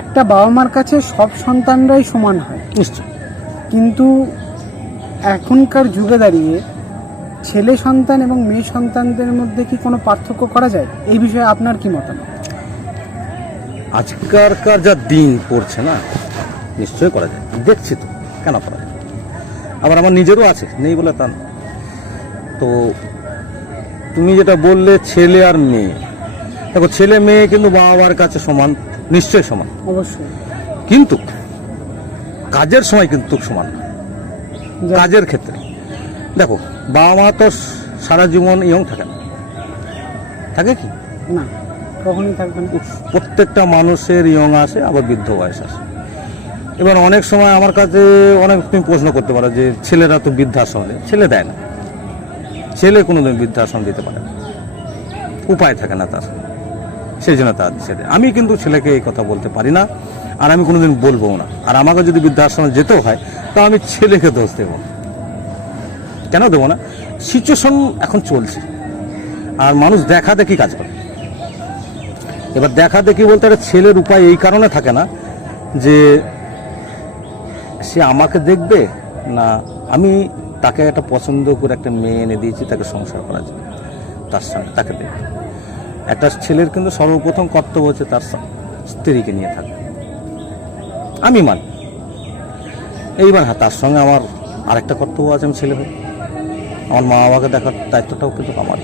একটা বাবা মার কাছে সব সন্তানরাই সমান হয় নিশ্চয়। কিন্তু এখনকার যুগে দাঁড়িয়ে ছেলে সন্তান এবং মেয়ে সন্তানদের মধ্যে কি কোনো পার্থক্য করা যায়? এই বিষয়ে আপনার কি মতামত? আজকালকার যা দিন পড়ছে না, নিশ্চয়ই করা যায়, দেখছি তো, কেন করা যায়। আবার আমার নিজেরও আছে, নেই বলে তা না। তো তুমি যেটা বললে ছেলে আর মেয়ে, দেখো ছেলে মেয়ে কিন্তু বাবা মার কাছে সমান, নিশ্চয়ই সমান, অবশ্যই। কিন্তু কাজের সময় কিন্তু সমান না। কাজের ক্ষেত্রে দেখো, বাবা মা তো সারা জীবন ইয়ং থাকে না, থাকে কি না, কখনই থাকবে না। প্রত্যেকটা মানুষের ইয়ং আসে, আবার বৃদ্ধ বয়স আসে। এবার অনেক সময় আমার কাছে অনেক তুমি প্রশ্ন করতে পারো যে ছেলেরা তো বৃদ্ধাশ্রম দেয়। ছেলে দেয় না, ছেলে কোনোদিন বৃদ্ধাশ্রম দিতে পারে না, উপায় থাকে না তার, সেই জন্য তার ছেলে। আমি কিন্তু ছেলেকে এই কথা বলতে পারি না, আর আমি কোনোদিন বলবো না। আর আমাকে যদি বৃদ্ধাশ্রমে যেতেও হয় তো আমি ছেলেকে দোষ দেবো। কেন দেবো না? সিচুয়েশন এখন চলছে, আর মানুষ দেখা দেখি কাজ করে। এবার দেখা দেখি বলতে একটা ছেলের উপায় এই কারণে থাকে না যে সে আমাকে দেখবে না, আমি তাকে একটা পছন্দ করে একটা মেয়ে এনে দিয়েছি তাকে সংসার করার জন্য, তার সঙ্গে তাকে দেখবে। একটা ছেলের কিন্তু সর্বপ্রথম কর্তব্য হচ্ছে তার স্ত্রীকে নিয়ে থাকবে, আমি মানি। এইবার হ্যাঁ, তার সঙ্গে আমার আরেকটা কর্তব্য আছে, আমি ছেলে হই, আমার মা বাবাকে দেখার দায়িত্বটাও কিন্তু আমার।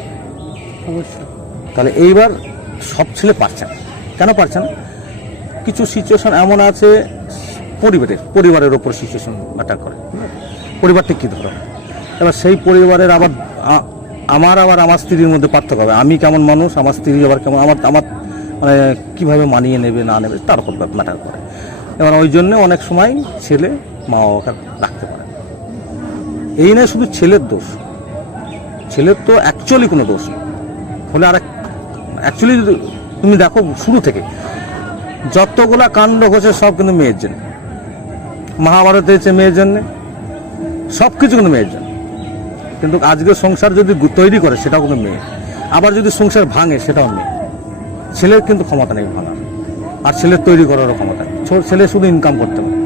অবশ্যই। তাহলে এইবার সব ছেলে পারছে না। কেন পারছে না? কিছু সিচুয়েশন এমন আছে, পরিবারের ওপর সিচুয়েশন ম্যাটার করে। পরিবারটা কী ধরো, এবার সেই পরিবারের আবার আমার স্ত্রীর মধ্যে পার্থক্য হবে। আমি কেমন মানুষ, আমার স্ত্রী আবার কেমন, আমার মানে কীভাবে মানিয়ে নেবে না নেবে তার উপর ম্যাটার করে। এবার ওই জন্য অনেক সময় ছেলে মা বাবাকে রাখতে পারে। এই নয় শুধু ছেলের দোষ, ছেলের তো অ্যাকচুয়ালি কোনো দোষ নেই। হলে আর অ্যাকচুয়ালি যদি তুমি দেখো শুরু থেকে যতগুলা কাণ্ড ঘটে সব কিন্তু মেয়ের জন্য। মহাভারত হয়েছে মেয়ের জন্যে, সব কিছু কিন্তু মেয়ের জন্য। কিন্তু আজকে সংসার যদি তৈরি করে সেটাও কিন্তু মেয়ে, আবার যদি সংসার ভাঙে সেটাও মেয়ে। ছেলের কিন্তু ক্ষমতা নেই ভাঙার, আর ছেলের তৈরি করারও ক্ষমতা নেই। ছেলে শুধু ইনকাম করতে পারে।